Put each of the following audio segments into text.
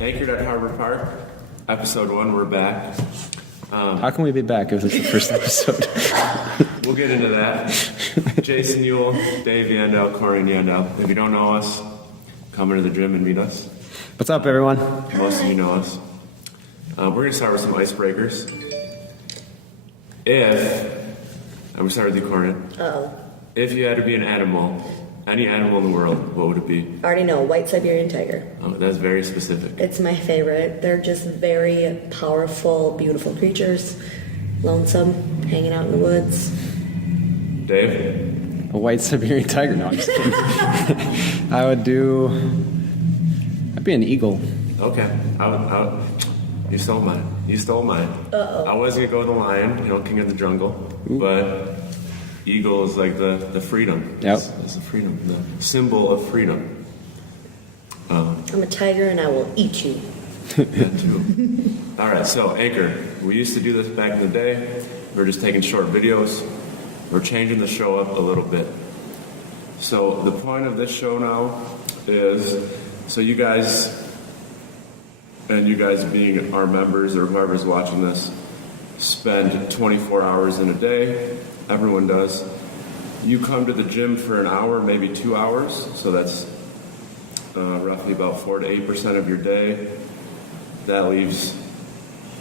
Anchored at Harbor Park, episode 1, we're back. How can we be back if this is the first episode? We'll get into that. Jason Ewell, Dave Yandel, Corian and Dave. If you don't know us, come into the gym and meet us. What's up, everyone? Most of you know us. We're going to start with some icebreakers. We start with you, Corian. If you had to be an animal, any animal in the world, what would it be? I already know, white Siberian tiger. Oh, that's very specific. It's my favorite. They're just very powerful, beautiful creatures. Lonesome, hanging out in the woods. Dave? A white Siberian tiger? No, I'm just kidding. I'd be an eagle. Okay. You stole mine. Uh-oh. I was going to go with the lion, king of the jungle. Ooh. But eagle is like the freedom. Yep. It's the freedom, the symbol of freedom. I'm a tiger and I will eat you. That too. All right, so Anchor. We used to do this back in the day. We were just taking short videos. We're changing the show up a little bit. So the point of this show now is, so you guys being our members or whoever's watching this, spend 24 hours in a day. Everyone does. You come to the gym for an hour, maybe 2 hours, so that's roughly about 4 to 8% of your day. That leaves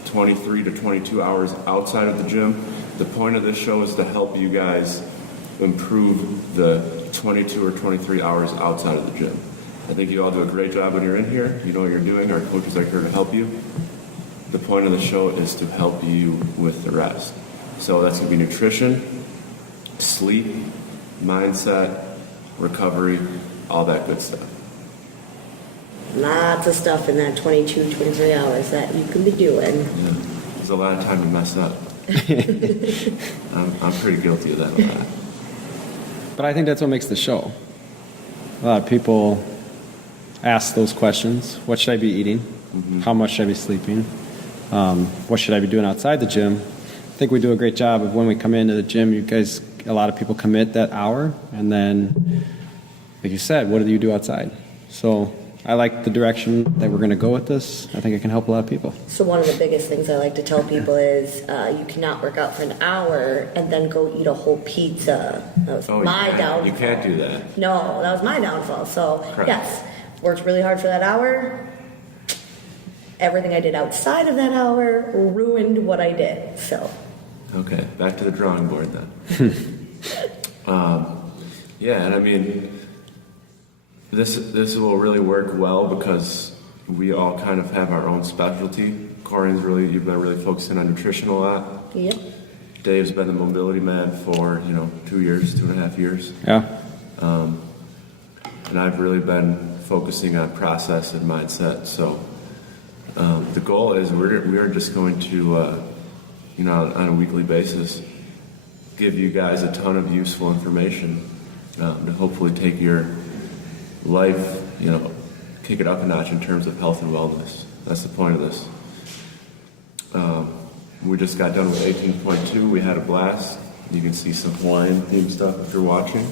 23 to 22 hours outside of the gym. The point of this show is to help you guys improve the 22 or 23 hours outside of the gym. I think you all do a great job when you're in here. You know what you're doing. Our coaches are here to help you. The point of the show is to help you with the rest. So that's going to be nutrition, sleep, mindset, recovery, all that good stuff. Lots of stuff in that 22, 23 hours that you can be doing. Yeah. There's a lot of time to mess up. I'm pretty guilty of that a lot. But I think that's what makes the show. A lot of people ask those questions. What should I be eating? Mm-hmm. How much should I be sleeping? What should I be doing outside the gym? I think we do a great job of when we come into the gym, a lot of people commit that hour, and then, like you said, what do you do outside? So I like the direction that we're going to go with this. I think it can help a lot of people. So one of the biggest things I like to tell people is you cannot work out for an hour and then go eat a whole pizza. That was my downfall. You can't do that. No, that was my downfall. So Correct. Yes, worked really hard for that hour. Everything I did outside of that hour ruined what I did. So. Okay, back to the drawing board then. And I mean, this will really work well because we all kind of have our own specialty. Corian's you've been really focusing on nutrition a lot. Yep. Dave's been the mobility man for 2.5 years. Yeah. And I've really been focusing on process and mindset. So the goal is we are just going to on a weekly basis give you guys a ton of useful information to hopefully take your life, kick it up a notch in terms of health and wellness. That's the point of this. We just got done with 18.2. We had a blast. You can see some Hawaiian themed stuff if you're watching.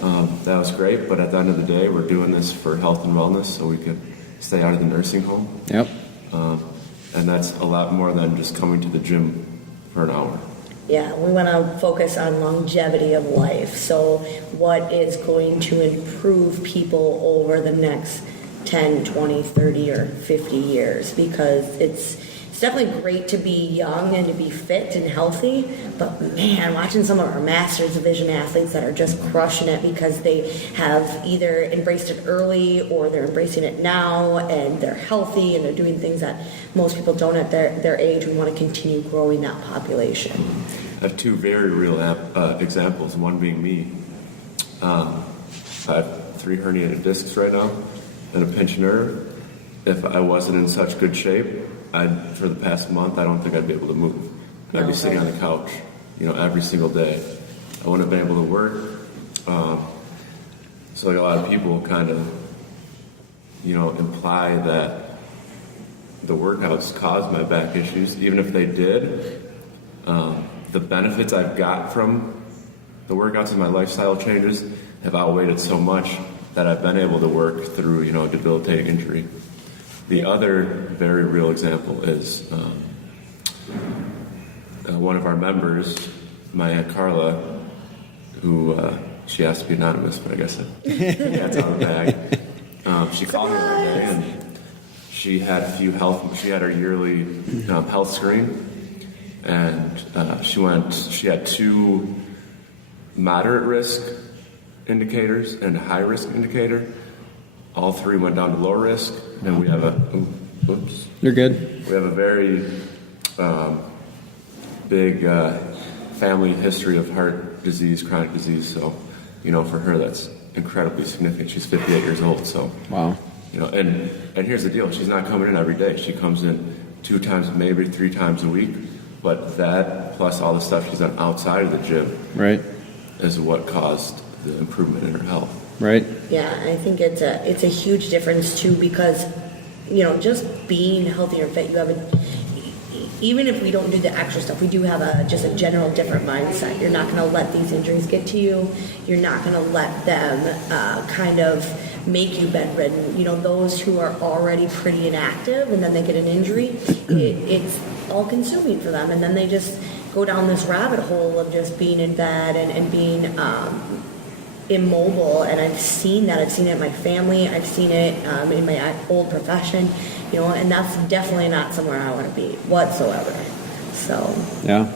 That was great, but at the end of the day, we're doing this for health and wellness so we can stay out of the nursing home. Yep. And that's a lot more than just coming to the gym for an hour. Yeah, we want to focus on longevity of life. So what is going to improve people over the next 10, 20, 30, or 50 years? Because it's definitely great to be young and to be fit and healthy, but man, watching some of our Masters Division athletes that are just crushing it because they have either embraced it early or they're embracing it now and they're healthy and they're doing things that most people don't at their age. We want to continue growing that population. I have two very real examples, one being me. I have 3 herniated discs right now and a pinched nerve. If I wasn't in such good shape, for the past month, I don't think I'd be able to move. I'd be sitting on the couch, every single day. I wouldn't have been able to work. So a lot of people kind of, imply that the workouts caused my back issues. Even if they did, the benefits I've got from the workouts and my lifestyle changes have outweighed it so much that I've been able to work through, a debilitating injury. The other very real example is one of our members, my Aunt Carla, who she asked to be anonymous, but I guess that's out of the bag. She called me one day, and she had her yearly health screen, and she had 2 moderate risk indicators and a high risk indicator. All 3 went down to low risk, and we have You're good. We have a very big family history of heart disease, chronic disease. So, for her, that's incredibly significant. She's 58 years old. So, Wow. And here's the deal: she's not coming in every day. She comes in 2 times, maybe 3 times a week. But that plus all the stuff she's done outside of the gym, Right. is what caused the improvement in her health. Right. Yeah, I think it's a huge difference too, because just being healthy or fit, you have even if we don't do the extra stuff, we do have just a general different mindset. You're not going to let these injuries get to you. You're not going to let them kind of make you bedridden. Those who are already pretty inactive and then they get an injury, it's all consuming for them, and then they just go down this rabbit hole of just being in bed and being immobile. And I've seen that. I've seen it in my family. I've seen it in my old profession, and that's definitely not somewhere I want to be whatsoever. So Yeah.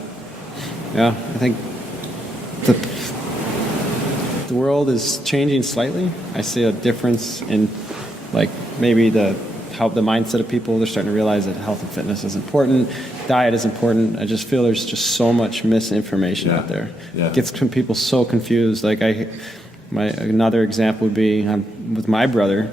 I think the world is changing slightly. I see a difference in, like, maybe how the mindset of people. They're starting to realize that health and fitness is important, diet is important. I just feel there's just so much misinformation out there. Yeah. It gets people so confused. Like another example would be with my brother.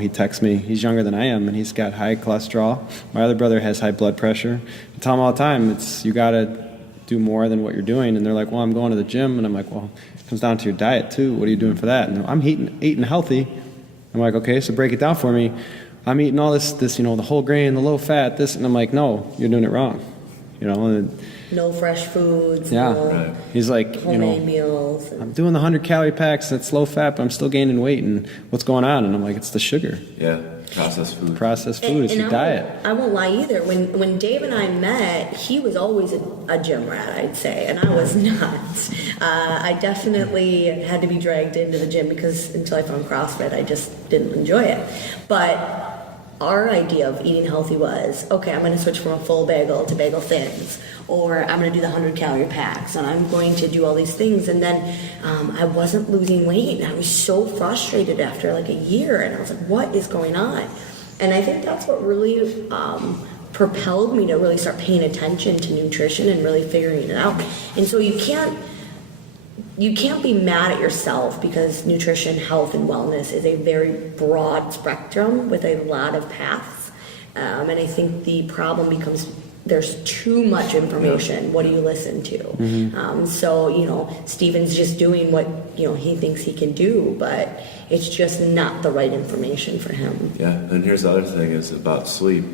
He texts me. He's younger than I am, and he's got high cholesterol. My other brother has high blood pressure. I tell him all the time, you got to do more than what you're doing. And they're like, well, I'm going to the gym. And I'm like, well, it comes down to your diet too. What are you doing for that? And I'm eating healthy. I'm like, okay, so break it down for me. I'm eating all this, the whole grain, the low fat, this. And I'm like, no, you're doing it wrong. And no fresh foods. Yeah. No Right. He's like, homemade meals. I'm doing the 100-calorie packs. That's low fat, but I'm still gaining weight. And what's going on? And I'm like, it's the sugar. Yeah, processed food. Processed food. It's your diet. I won't lie either. When Dave and I met, he was always a gym rat, I'd say, and I was not. I definitely had to be dragged into the gym because until I found CrossFit, I just didn't enjoy it. But our idea of eating healthy was, okay, I'm going to switch from a full bagel to bagel thins, or I'm going to do the 100-calorie packs, and I'm going to do all these things. And then I wasn't losing weight, and I was so frustrated after like a year, and I was like, what is going on? And I think that's what really propelled me to really start paying attention to nutrition and really figuring it out. And so you can't be mad at yourself, because nutrition, health, and wellness is a very broad spectrum with a lot of paths. And I think the problem becomes there's too much information. What do you listen to? Mm-hmm. So, Steven's just doing what, he thinks he can do, but it's just not the right information for him. Yeah, and here's the other thing is about sleep.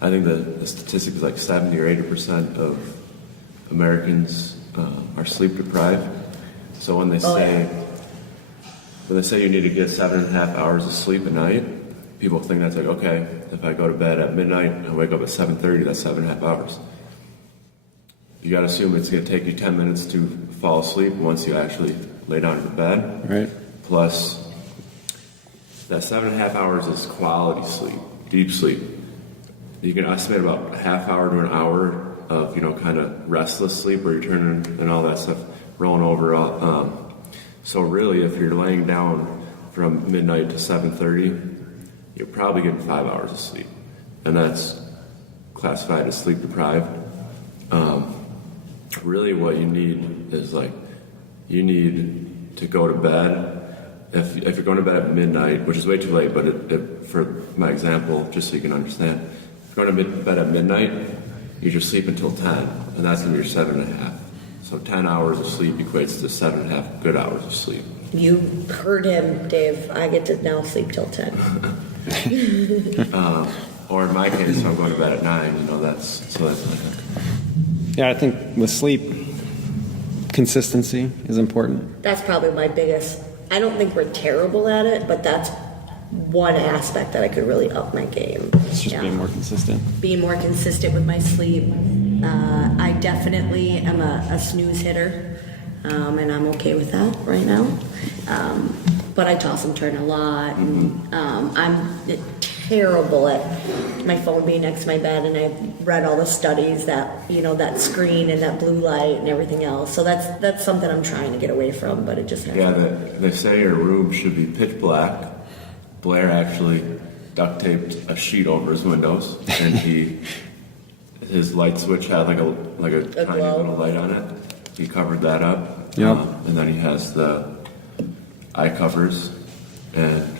I think the statistic is like 70 or 80% of Americans are sleep deprived. So when they say you need to get 7.5 hours of sleep a night, people think that's like, okay, if I go to bed at midnight and I wake up at 7:30, that's 7.5 hours. You got to assume it's going to take you 10 minutes to fall asleep once you actually lay down in the bed. Right. Plus, that 7.5 hours is quality sleep, deep sleep. You can estimate about a half hour to an hour of, kind of restless sleep where you're turning and all that stuff, rolling over. So really, if you're laying down from midnight to 7:30, you're probably getting 5 hours of sleep. And that's classified as sleep deprived. Really what you need is you need to go to bed. If you're going to bed at midnight, which is way too late, but for my example, just so you can understand, if you're going to bed at midnight, you just sleep until 10, and that's going to be your 7.5. So 10 hours of sleep equates to 7.5 good hours of sleep. You heard him, Dave. I get to now sleep till 10. Or in my case, I'm going to bed at 9. That's Yeah, I think with sleep, consistency is important. That's probably my biggest. I don't think we're terrible at it, but that's one aspect that I could really up my game. It's just being more consistent. Being more consistent with my sleep. I definitely am a snooze hitter, and I'm okay with that right now. But I toss and turn a lot, and I'm terrible at my phone being next to my bed, and I've read all the studies that, that screen and that blue light and everything else. So that's something I'm trying to get away from, but it just hasn't. Yeah, they say your room should be pitch black. Blair actually duct taped a sheet over his windows, and his light switch had like a tiny glow. little light on it. He covered that up. Yep. And then he has the eye covers, and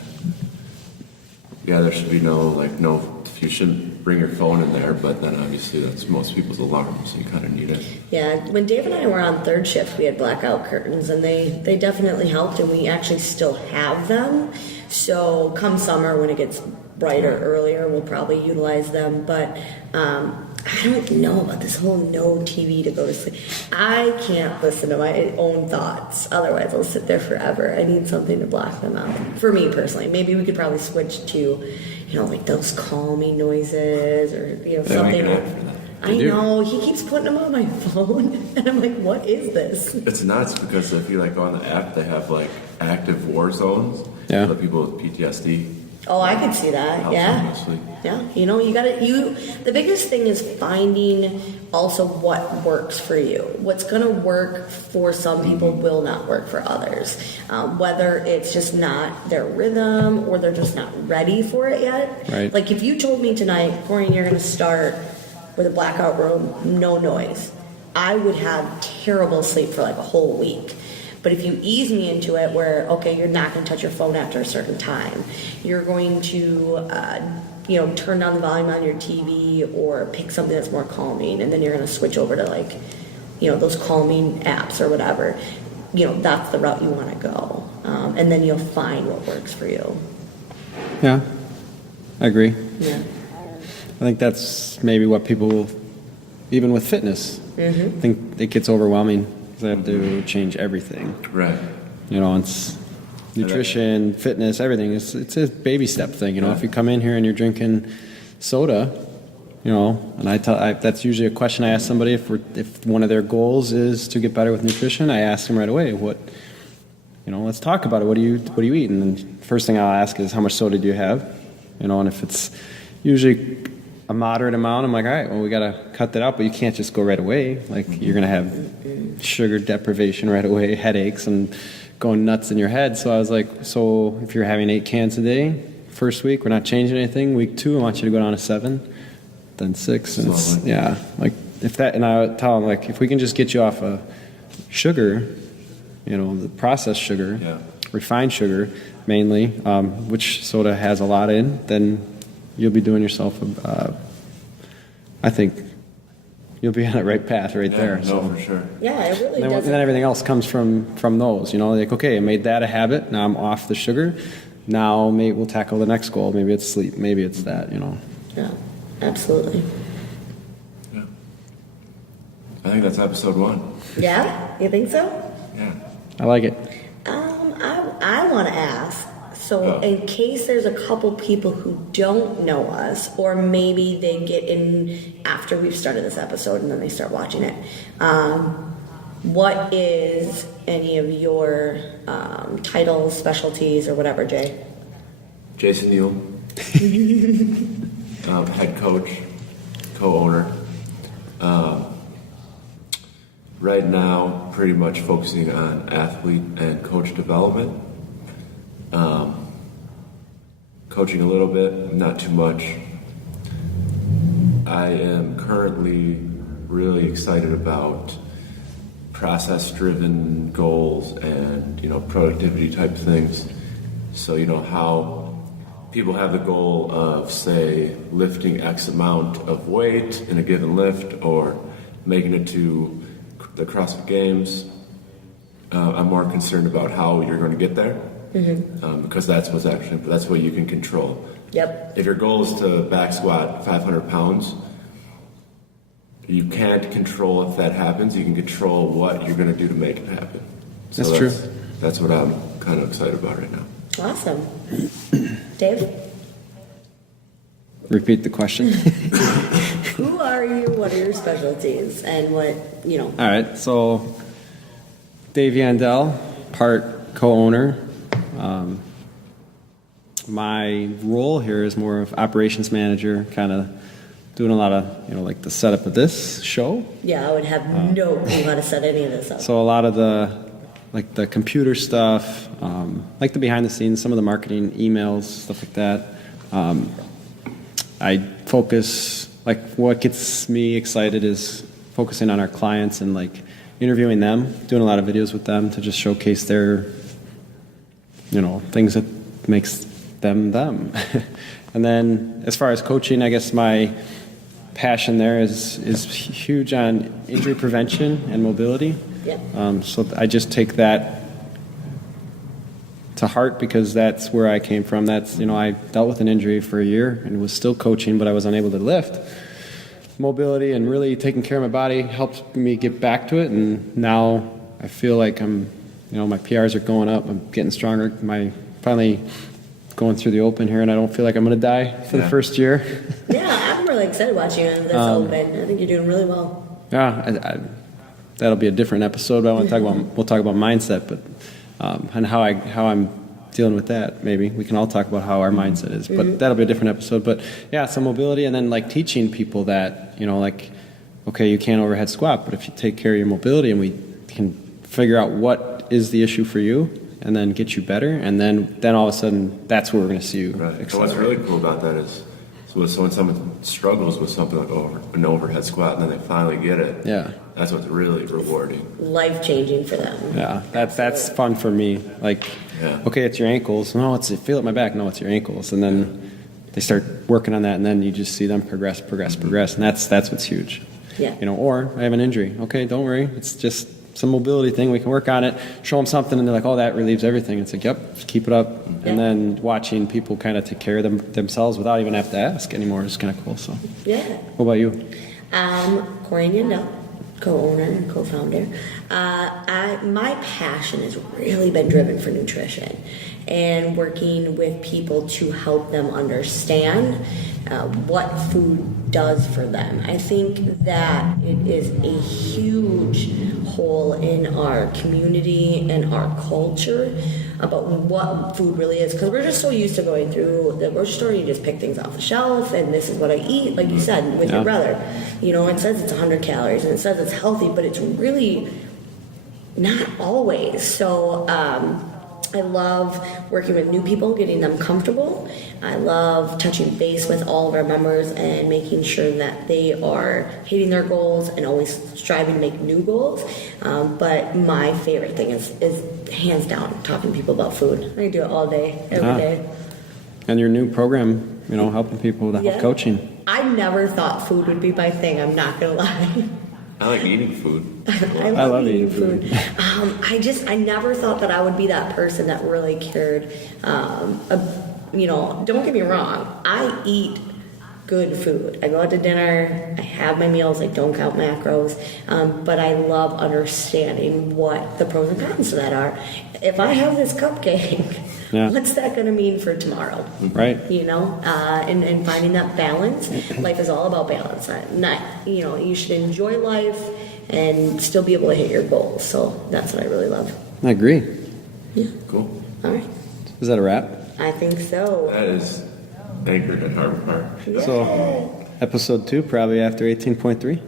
yeah, there should be no, you shouldn't bring your phone in there, but then obviously that's most people's alarm, so you kind of need it. Yeah, when Dave and I were on third shift, we had blackout curtains, and they definitely helped, and we actually still have them. So come summer, when it gets brighter earlier, we'll probably utilize them. But I don't know about this whole no TV to go to sleep. I can't listen to my own thoughts. Otherwise, I'll sit there forever. I need something to block them out. For me personally, maybe we could probably switch to, like those calming noises or, something. I know, he keeps putting them on my phone, and I'm like, what is this? It's nuts because if you go on the app, they have active war zones for people with PTSD. Oh, I could see that. Yeah. Yeah. The biggest thing is finding also what works for you. What's going to work for some people will not work for others. Whether it's just not their rhythm or they're just not ready for it yet. Right. Like if you told me tonight, Corian, you're going to start with a blackout room, no noise, I would have terrible sleep for a whole week. But if you ease me into it where, okay, you're not going to touch your phone after a certain time, you're going to, turn down the volume on your TV or pick something that's more calming, and then you're going to switch over to those calming apps or whatever, that's the route you want to go. And then you'll find what works for you. Yeah, I agree. Yeah. I think that's maybe what people, even with fitness, think it gets overwhelming because they have to change everything. Right. It's nutrition, fitness, everything. It's a baby step thing. If you come in here and you're drinking soda, and that's usually a question I ask somebody if one of their goals is to get better with nutrition. I ask them right away, let's talk about it. What do you eat? And then first thing I'll ask is how much soda do you have? And if it's usually a moderate amount, I'm like, all right, well, we got to cut that out, but you can't just go right away. You're going to have sugar deprivation right away, headaches, and going nuts in your head. So I was like, so if you're having 8 cans a day, first week, we're not changing anything. Week 2, I want you to go down to 7, then 6. And and I would tell them, if we can just get you off of sugar, the processed sugar, refined sugar mainly, which soda has a lot in, then you'll be doing yourself I think you'll be on the right path there. No, for sure. Yeah, it really and does. then everything else comes from those. Okay, I made that a habit. Now I'm off the sugar. Now maybe we'll tackle the next goal. Maybe it's sleep. Maybe it's that. Yeah, absolutely. Yeah. I think that's episode 1. Yeah, you think so? Yeah. I like it. I want to ask. So in case there's a couple people who don't know us, or maybe they get in after we've started this episode and then they start watching it, what is any of your titles, specialties, or whatever, Jay? Jason Neal, head coach, co-owner. Right now, pretty much focusing on athlete and coach development. Coaching a little bit, not too much. I am currently really excited about process-driven goals and, productivity type things. So, how people have the goal of, say, lifting X amount of weight in a given lift or making it to the CrossFit Games. I'm more concerned about how you're going to get there. Because that's what you can control. Yep. If your goal is to back squat 500 pounds, you can't control if that happens. You can control what you're going to do to make it happen. So that's true. That's what I'm kind of excited about right now. Awesome. Dave? Repeat the question. Who are you? What are your specialties? And what, All right, so Dave Yandel, part co-owner. My role here is more of operations manager, kind of doing a lot of, like the setup of this show. Yeah, I would have no clue how to set any of this up. So a lot of the computer stuff, like the behind the scenes, some of the marketing emails, stuff like that. I focus, what gets me excited is focusing on our clients and interviewing them, doing a lot of videos with them to just showcase their, things that makes them them. And then as far as coaching, I guess my passion there is huge on injury prevention and mobility. Yep. So I just take that to heart because that's where I came from. That's, I dealt with an injury for a year and was still coaching, but I was unable to lift. Mobility and really taking care of my body helped me get back to it, and now I feel like I'm, my PRs are going up. I'm getting stronger. Finally going through the open here, and I don't feel like I'm going to die for the first year. Yeah, I'm really excited watching you in this open. I think you're doing really well. Yeah, that'll be a different episode. But I want to talk about. We'll talk about mindset, but and how I'm dealing with that. Maybe we can all talk about how our mindset is, but that'll be a different episode. But yeah, some mobility, and then teaching people that okay, you can't overhead squat, but if you take care of your mobility, and we can figure out what is the issue for you, and then get you better, and then all of a sudden, that's where we're going to see you. Right. So what's really cool about that is, when someone struggles with something like an overhead squat, and then they finally get it. Yeah. That's what's really rewarding. Life-changing for them. Yeah, that's fun for me. Okay, it's your ankles. No, it's feel it in my back. No, it's your ankles, and then they start working on that, and then you just see them progress, and that's what's huge. Yeah. Or I have an injury. Okay, don't worry. It's just some mobility thing. We can work on it. Show them something, and they're like, "Oh, that relieves everything." It's yep, keep it up. Yeah. And then watching people kind of take care of themselves without even have to ask anymore is kind of cool. So. Yeah. What about you? Corian and Dave, co-owner and co-founder. My passion has really been driven for nutrition and working with people to help them understand what food does for them. I think that it is a huge hole in our community and our culture about what food really is, because we're just so used to going through the grocery store. You just pick things off the shelf, and this is what I eat, like you said with your brother. It says it's 100 calories and it says it's healthy, but it's really not always. So I love working with new people, getting them comfortable. I love touching base with all of our members and making sure that they are hitting their goals and always striving to make new goals. But my favorite thing is hands down talking to people about food. I do it all day, every day. And your new program, helping people with health coaching. I never thought food would be my thing. I'm not gonna lie. I like eating food. I love eating food. I never thought that I would be that person that really cared. Don't get me wrong. I eat good food. I go out to dinner. I have my meals. I don't count macros. But I love understanding what the pros and cons to that are. If I have this cupcake, what's that going to mean for tomorrow? Right. And finding that balance. Life is all about balance. You should enjoy life and still be able to hit your goals. So that's what I really love. I agree. Yeah. Cool. All right. Is that a wrap? I think so. That is anchored in Harbor Park. Yeah. So, episode 2, probably after 18.3?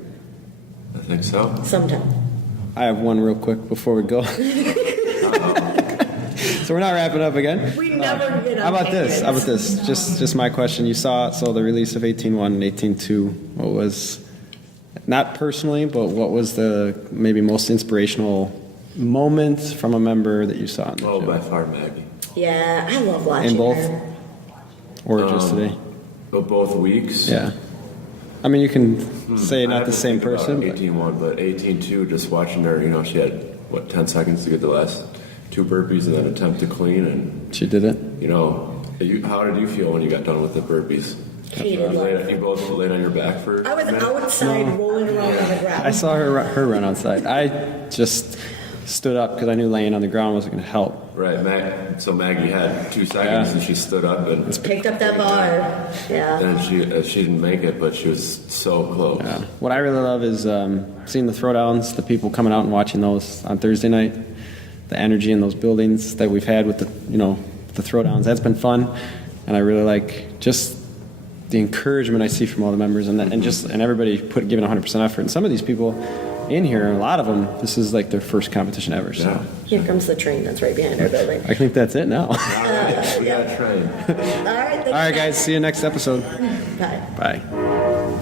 I think so. Sometime. I have one real quick before we go. So we're not wrapping up again. We never get How about this? Just my question. You saw the release of 18.1 and 18.2. What was, not personally, but what was the maybe most inspirational moment from a member that you saw in the gym? By far Maggie. Yeah, I love watching In both? her. Or just today? But both weeks. Yeah. I mean, you can say I not have the to same think about person. But 18.1, but 18.2, just watching her, she had, 10 seconds to get the last 2 burpees and then attempt to clean. And, she did it. how did you feel when you got done with the burpees? Hated life. You both laid on your back for I was outside rolling around on the ground. I saw her run outside. stood up because I knew laying on the ground wasn't going to help. Right, so Maggie had 2 seconds and she stood up and Picked up that bar. Yeah. and she didn't make it, but she was so close. Yeah. What I really love is seeing the throwdowns, the people coming out and watching those on Thursday night, the energy in those buildings that we've had with the throwdowns. That's been fun, and I really like just the encouragement I see from all the members and everybody giving 100% effort. And some of these people in here, a lot of them, this is like their first competition ever. So Yeah. Here comes the train that's right behind our building. I think that's it now. All right, we got a train. All right. All right, guys. See you next episode. Bye. Bye.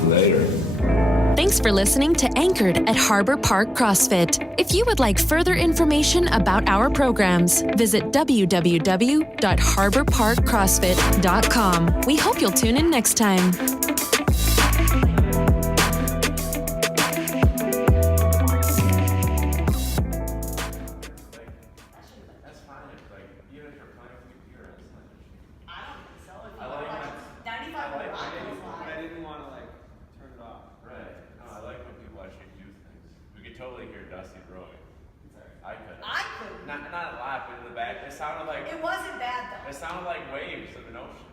Later. Thanks for listening to Anchored at Harbor Park CrossFit. If you would like further information about our programs, visit www.harborparkcrossfit.com. We hope you'll tune in next time. I didn't want to turn it off. Right. No, I like when people actually do things. We could totally hear Dusty rowing. I could. I couldn't. Not a lot, but in the back, it sounded like It wasn't bad though. it sounded like waves of an ocean.